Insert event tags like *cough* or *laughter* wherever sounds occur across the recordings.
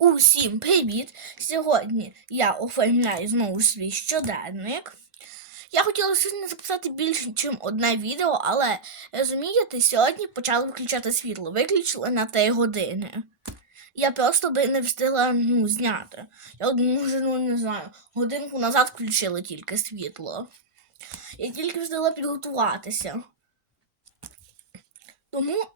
Усім привіт! Сьогодні я оформляю знову свій щоденник. Я хотіла сьогодні записати більше, ніж одне відео, але розумієте, сьогодні почали виключати світло. Виключили на 3 години. Я просто би не встигла ну, зняти. Я може, ну не знаю, годинку назад включили тільки світло. Я тільки встигла підготуватися. Тому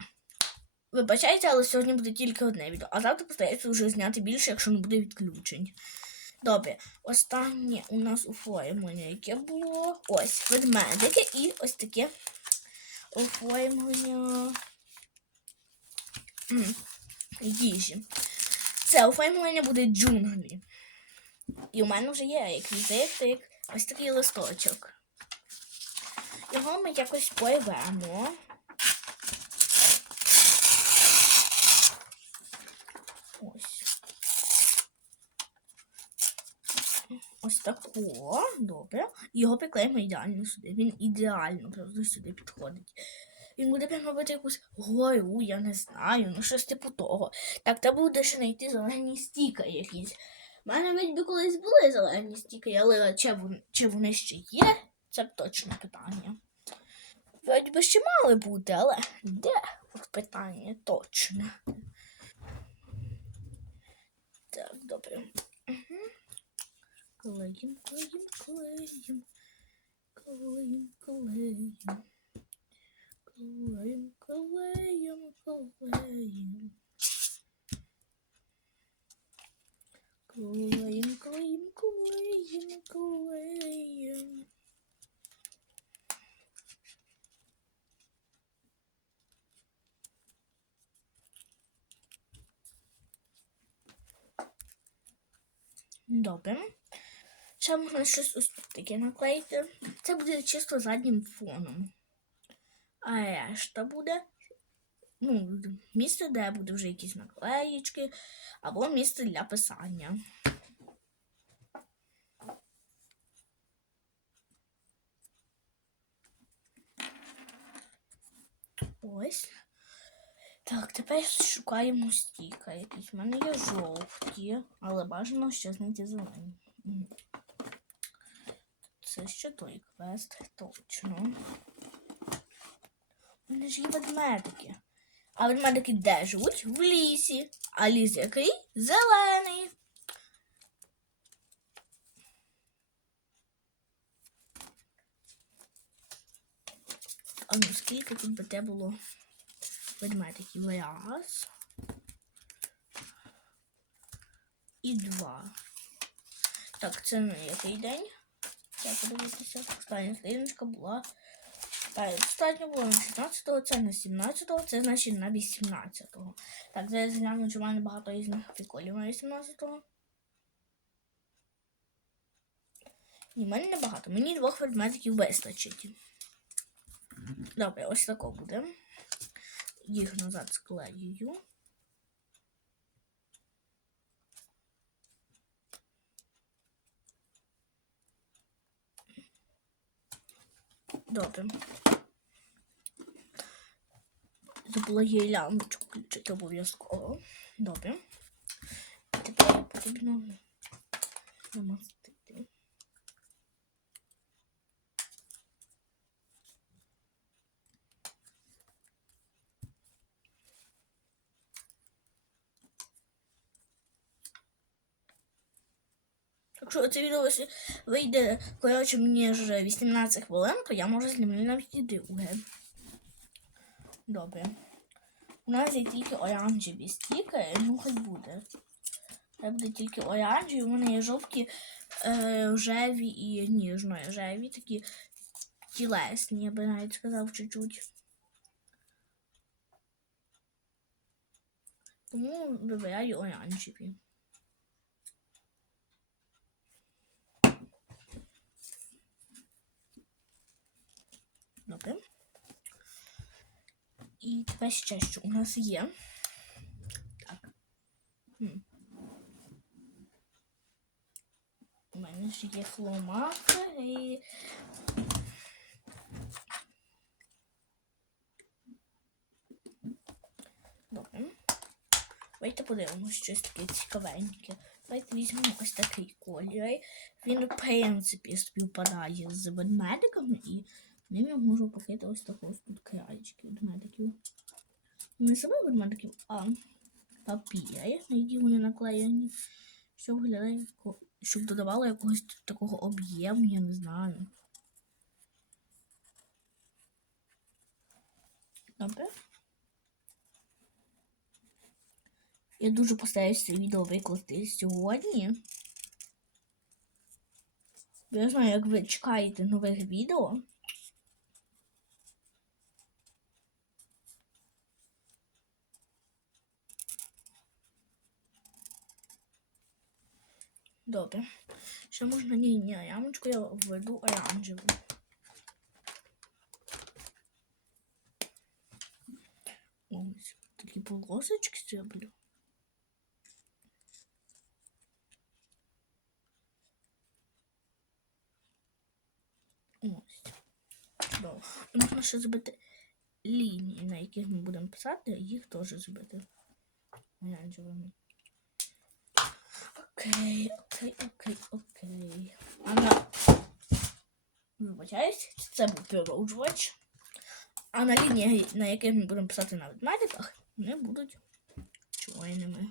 Вибачайте, але сьогодні буде тільки одне відео, а завтра постарається вже зняти більше, якщо не буде відключень. Добре, останнє у нас оформлення, яке було. Ось ведмедики і ось таке оформлення їжі. Це оформлення буде джунглі. І у мене вже є реквізитик, ось такий листочок. Його ми якось порвемо. Ось. Ось тако. Добре. Його приклеїмо ідеально сюди. Він ідеально просто сюди підходить. Він буде прямо робити якусь гору, я не знаю, ну щось типу того. Так, треба буде ще знайти зелені стіки якісь. У мене навіть би колись були зелені стіки, але чи вони, чи вони ще є, це б точно питання. Вроді би ще мали бути, але де питання точно. Так, добре. Угу. Клеїм, клеїм, клеїм. Клеїм, клеїм. Клеїм, клеїм, клеїм. Клеїм, клеїм, клеїм. Добре. Ще можна щось ось тут таке наклеїти. Це буде чисто заднім фоном. А решта буде ну, місце, де буде вже якісь наклеїчки, або місце для писання. Ось. Так, тепер шукаємо стіка якісь. У мене є жовті, але бажано ще знайти зелені. Це ще той квест, точно. У мене ж є ведмедики. А ведмедики де живуть? В лісі. А ліс який? Зелений. А ну скільки тут би те було ведмедиків? Раз. І два. Так, це на який день? Я подивитися. Остання сторіночка була. Так, остання була на 16-го, це на 17-го, це значить на 18-го. Так, зараз гляну, чи в мене багато різних приколів на 18-го. Ні, в мене не багато. Мені двох ведмедиків вистачить. Добре, ось тако буде. Їх назад склеюю. Добре. Забула гірляночку включити обов'язково. Добре. Тепер потрібно намастити. Якщо це відео вийде коротше ніж 18 хвилин, то я можу знімати навіть і друге. Добре. У нас є тільки оранжеві стіки, ну хай буде. Хай буде тільки оранжеві, у мене є жовті, е, рожеві і ніжно рожеві, такі тілесні, я би навіть сказав чуть-чуть. Тому вибираю оранжеві. Добре. І тепер ще що у нас є. Так. Хм. У мене ж є фломастери. Добре. Давайте подивимось щось таке цікавеньке. Давайте візьмемо ось такий колір. Він, в принципі, співпадає з ведмедиками, і ним я можу покрити ось таку ось тут краєчки ведмедиків. Не саме ведмедиків, а папір, на які вони наклеєні, щоб виглядає, яко- щоб додавало якогось такого об'єму, я не знаю. Добре. Я дуже постараюся це відео викласти сьогодні. Я знаю, як ви чекаєте нових відео. Добре. Ще можна ні, ні, ямочку я введу оранжеву. Ось такі полосочки зроблю. Ось. І можна ще зробити лінії, на яких ми будемо писати, їх теж зробити оранжевими. Окей, окей, окей, окей. А на... Вибачаюсь, це був продовжувач. А на лінії, на яких ми будемо писати на ведмедиках, вони будуть чорними.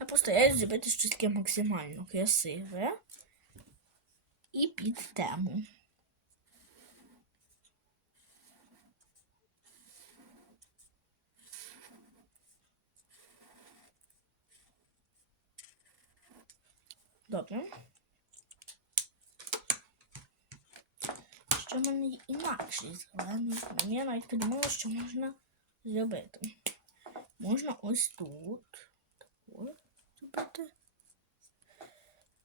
Я постараюсь зробити щось таке максимально красиве і під тему. Добре. Що в мене є зелений? Мені я навіть подумала, що можна зробити. Можна ось тут. Тако зробити.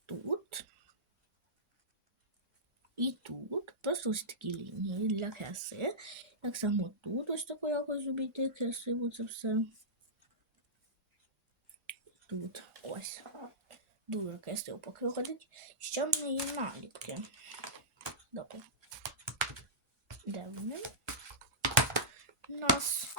Тут. І тут. Просто ось такі лінії для краси. Так само тут ось тако якось зробити красиво це все. Тут ось. Дуже красиво поки виходить. Ще в неї наліпки. Добре. Де вони? У нас.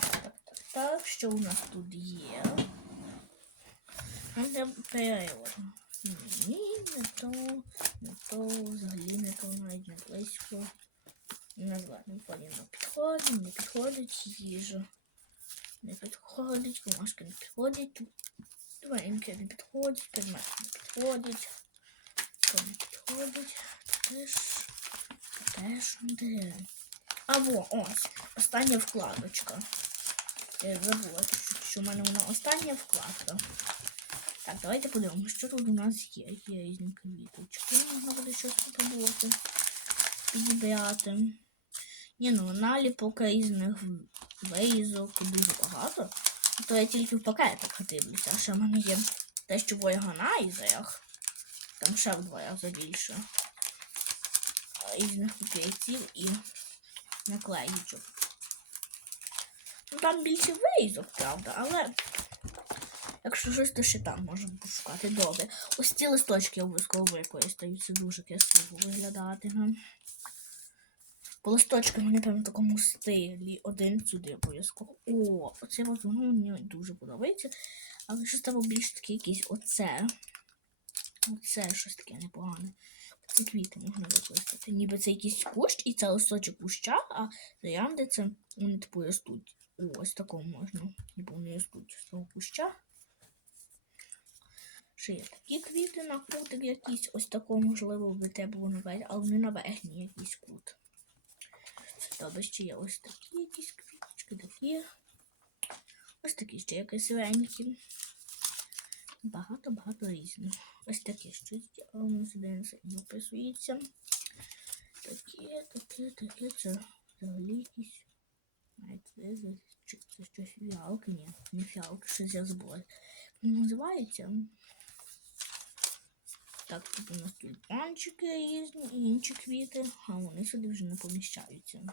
Так, так, так, що у нас тут є? Перевод. Ні, не то, не то, взагалі не то, навіть не близько. Знаю, не. Підходить, не підходить їжа. Не підходить, бумажки не підходять. Тваринки не підходять, предмети не підходять. То не підходить. Теж, теж не. А во, ось, остання вкладочка. Я забула, що, в мене вона остання вкладка. Так, давайте подивимося, що тут у нас є. Є різні квіточки. Можна буде щось спробувати підібрати. Ні, ну наліпок різних вирізок дуже багато. То я тільки в пакетах дивлюся. А ще в мене є те, що в органайзерах. Там ще в два більше. Різних папірців і наклеїчок. Ну там більше вирізок, правда, але якщо щось, то ще там можемо пошукати. Добре. Ось ці листочки обов'язково використаю. Це дуже красиво виглядатиме. По листочкам вони в такому стилі. Один сюди обов'язково. О, оце от воно мені дуже подобається. Але щось там більш таке якесь оце. Оце щось таке непогане. Ці квіти можна використати. Ніби це якийсь кущ, і це листочок куща, а троянди це вони типу ростуть. Ось такому можна. Ніби вони ростуть з того куща. Ще є такі квіти на кутик якийсь. Ось такого, можливо, би те було на але не на верхній якийсь кут. Добре, ще є ось такі якісь квіточки, такі. Ось такі ще якісь сиренькі. Багато-багато різних. Ось такі щось, але сюди не сильно вписується. Таке, таке, таке, це взагалі якісь. Навіть це, щось фіалки, ні, не фіалки, щось я забула. Називається. Так, тут у нас тюльпанчики різні інші квіти, а вони сюди вже не поміщаються.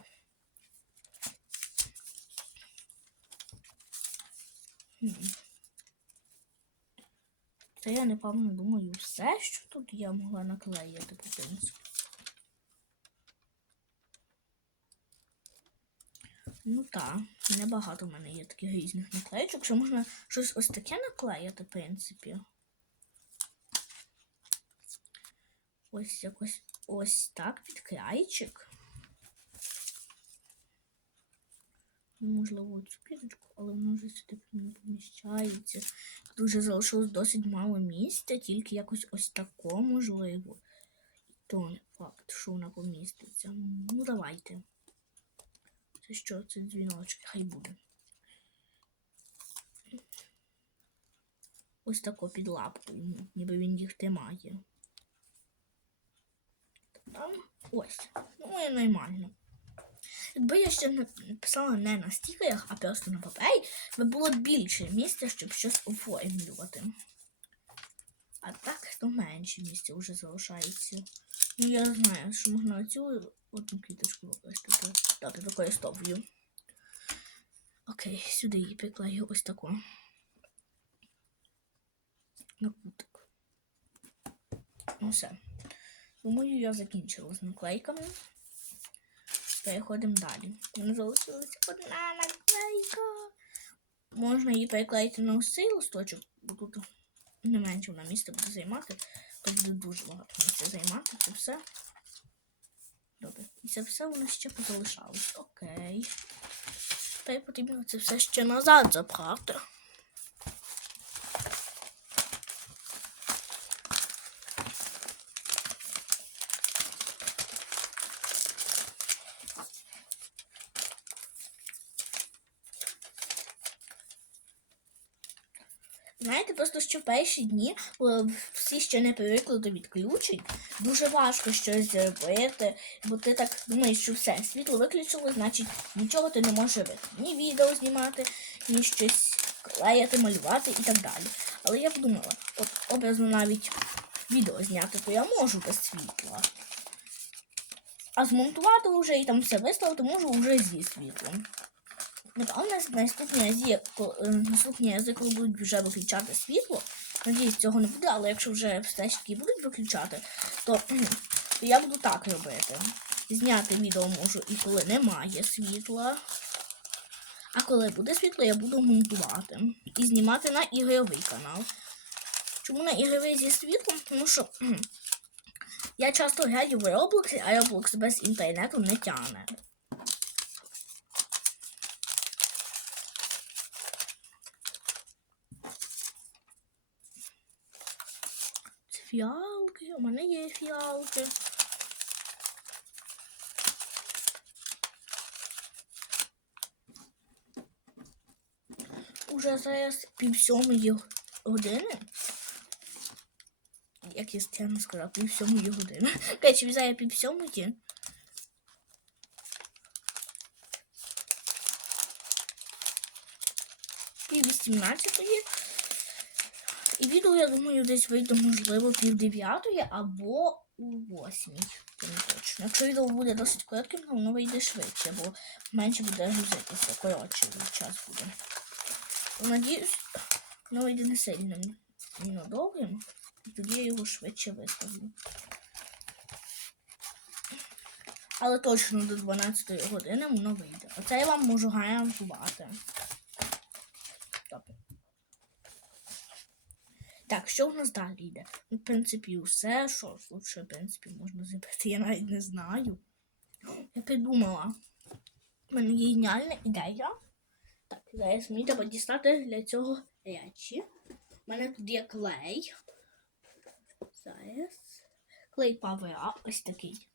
Це я напевно думаю все, що тут я могла наклеїти по принципу. Ну так, небагато в мене є таких різних наклеїчок, що можна щось ось таке наклеїти, в принципі. Ось якось ось так під крайчик. Можливо, цю квіточку, але воно вже сюди не поміщається. Дуже залишилось досить мало місця, тільки якось ось тако можливо. І то не факт, що вона поміститься. Ну, давайте. Це що? Це дзвіночки, хай буде. Ось тако під лапкою, ну, ніби він їх тримає. Там ось. Ну і нормально. Якби я ще написала не на стікерах, а просто на папері, би було більше місця, щоб щось оформлювати. А так, то менше місця вже залишається. Ну, я знаю, що можна оцю одну квіточку використати. Добре, використовую. Окей, сюди її приклею ось таку. На кутик. Ну все. Думаю, я закінчила з наклейками. Переходимо далі. Мене залишилася одна наклейка. Можна її переклеїти на ось цей листочок, бо тут не менше вона місце буде займати, то буде дуже багато місця займати. Це все. Добре. І це все у нас ще позалишалось. Окей. Тепер потрібно це все ще назад забрати. Знаєте, просто що перші дні, коли всі ще не привикли до відключень, дуже важко щось зробити, бо ти так думаєш, що все, світло виключило, значить нічого ти не можеш робити. Ні відео знімати, ні щось клеїти, малювати і так далі. Але я подумала, от образно навіть відео зняти, то я можу без світла. А змонтувати вже і там все виставити можу вже зі світлом. Напевно, наступний ко- е, наступні рази, коли будуть вже виключати світло, надіюсь, цього не буде, але якщо вже все будуть виключати, то, то я буду так робити. Зняти відео можу і коли немає світла. А коли буде світло, я буду монтувати і знімати на ігровий канал. Чому на ігровий зі світлом? Тому що я часто граю в Roblox, а Roblox без інтернету не тягне. Фіалки, у мене є фіалки. Уже зараз пів сьомої години. Як я стягну сказав, пів сьомої години. *laughs* Короче, зараз пів сьомої. Пів вісімнадцятої. І відео, я думаю, десь вийде, можливо, пів дев'ятої або у восьмій. Якщо відео буде досить коротким, то воно вийде швидше, бо менше буде грузитися. Коротше, час буде. Надіюсь, воно вийде не сильно довгим, і тоді я його швидше виставлю. Але точно до 12 години воно вийде. Оце я вам можу гарантувати. Добре. Так, що в нас далі йде? Ну, в принципі, все, що ще, в принципі, можна зробити, я навіть не знаю. Я придумала. У мене є геніальна ідея. Так, зараз мені треба дістати для цього речі. У мене тут є клей. Зараз. Клей павера, ось такий.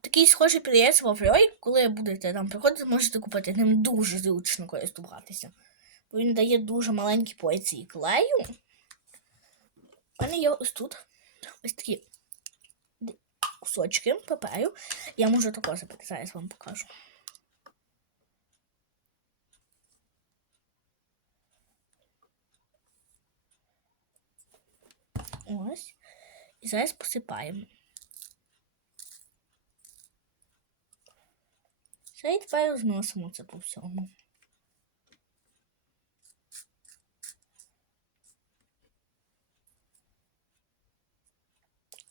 Такий схожий піддається в Аврорі, коли будете там приходити, можете купити. Ним дуже зручно користуватися. Він дає дуже маленькі порції клею. У мене є ось тут ось такі кусочки паперу. Я можу також зробити. Зараз вам покажу. Ось. І зараз посипаємо. Все, і тепер розносимо це по всьому.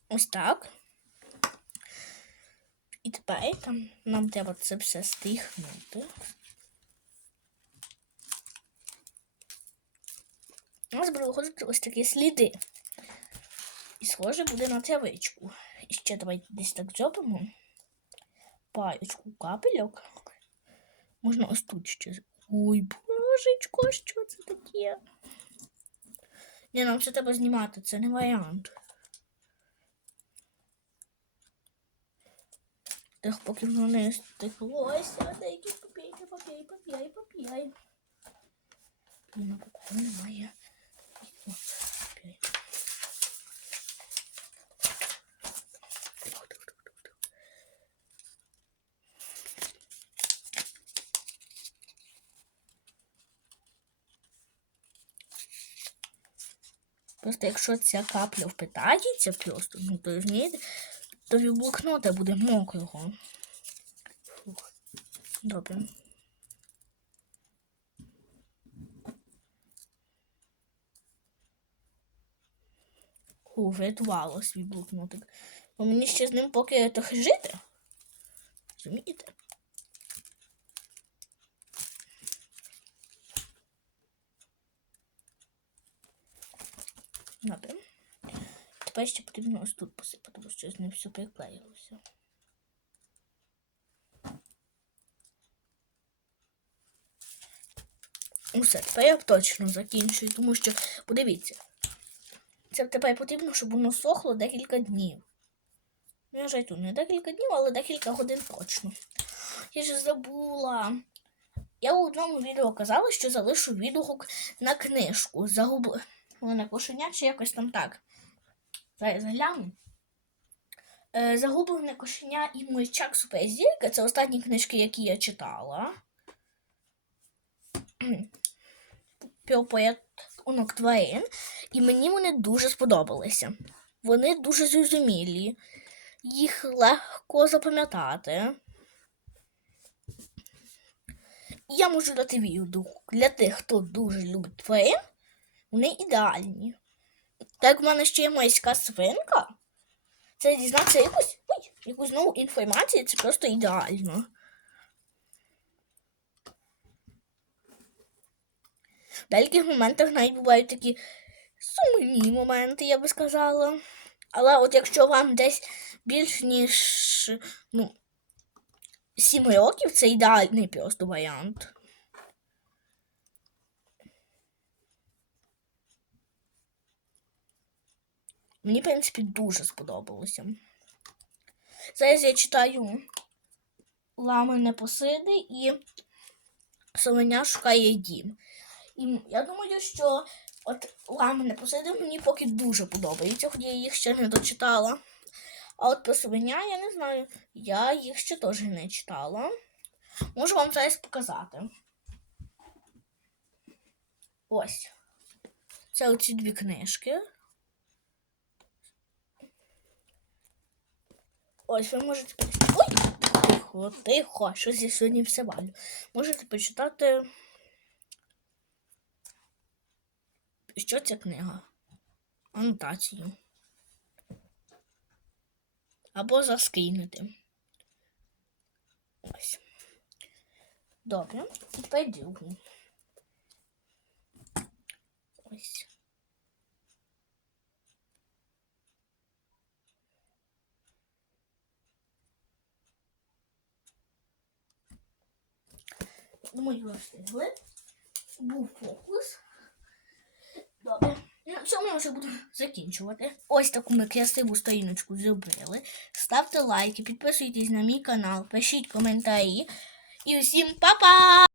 Ось так. І тепер там нам треба це все стріхнути. У нас буде виходити ось такі сліди. І схоже буде на травичку. І ще давайте десь так зробимо. Парочку капельок. Можна ось тут ще. Ой, божечко, що це таке? Ні, нам це треба знімати, це не варіант. Так, поки воно не стеклося, деякі попійте, попій, попій, попій. Немає. Тихо, тихо, тихо, тихо. Просто якщо ця капля впитається просто, ну то розумієте, то від блокнота буде мокрого. Фух. Добре. Фу, врятувало свій блокнотик. Бо мені ще з ним поки трохи жити. Розумієте? Добре. Тепер ще потрібно ось тут посипати, бо що з ним все приклеїлося. Усе, тепер я точно закінчую, тому що, подивіться, це тепер потрібно, щоб воно сохло декілька днів. Я жаль, тут не декілька днів, але декілька годин точно. Я ж забула. Я у одному відео казала, що залишу відгук на книжку. Загубли. Вона кошеня чи якось там так. Зараз загляну. Е, Загублене кошеня і мульчак суперзірка це останні книжки, які я читала. Про порятунок тварин. І мені вони дуже сподобалися. Вони дуже зрозумілі. Їх легко запам'ятати. Я можу дати відгук для тих, хто дуже любить тварин. Вони ідеальні. Так в мене ще є майська свинка, це дізнатися якусь, ой, якусь нову інформацію, це просто ідеально. В деяких моментах навіть бувають такі сумні моменти, я би сказала. Але от якщо вам десь більш ніж ну, 7 років, це ідеальний просто варіант. Мені, в принципі, дуже сподобалося. Зараз я читаю Лами не посиди і Совеня шукає дім. І я думаю, що от Лами не посиди мені поки дуже подобається, хоч я їх ще не дочитала. А от про совеня я не знаю. Я їх ще теж не читала. Можу вам зараз показати. Ось. Це оці дві книжки. Ось ви можете. Ой! Тихо, тихо, щось я сьогодні все валю. Можете почитати. Що ця книга? Анотацію. Або заскрінити. Ось. Добре. Тепер другу. Ось. Ви встигли. Був фокус. Добре. На цьому я вже буду закінчувати. Ось таку ми красиву сторіночку зробили. Ставте лайки, підписуйтесь на мій канал, пишіть коментарі. І всім па-па!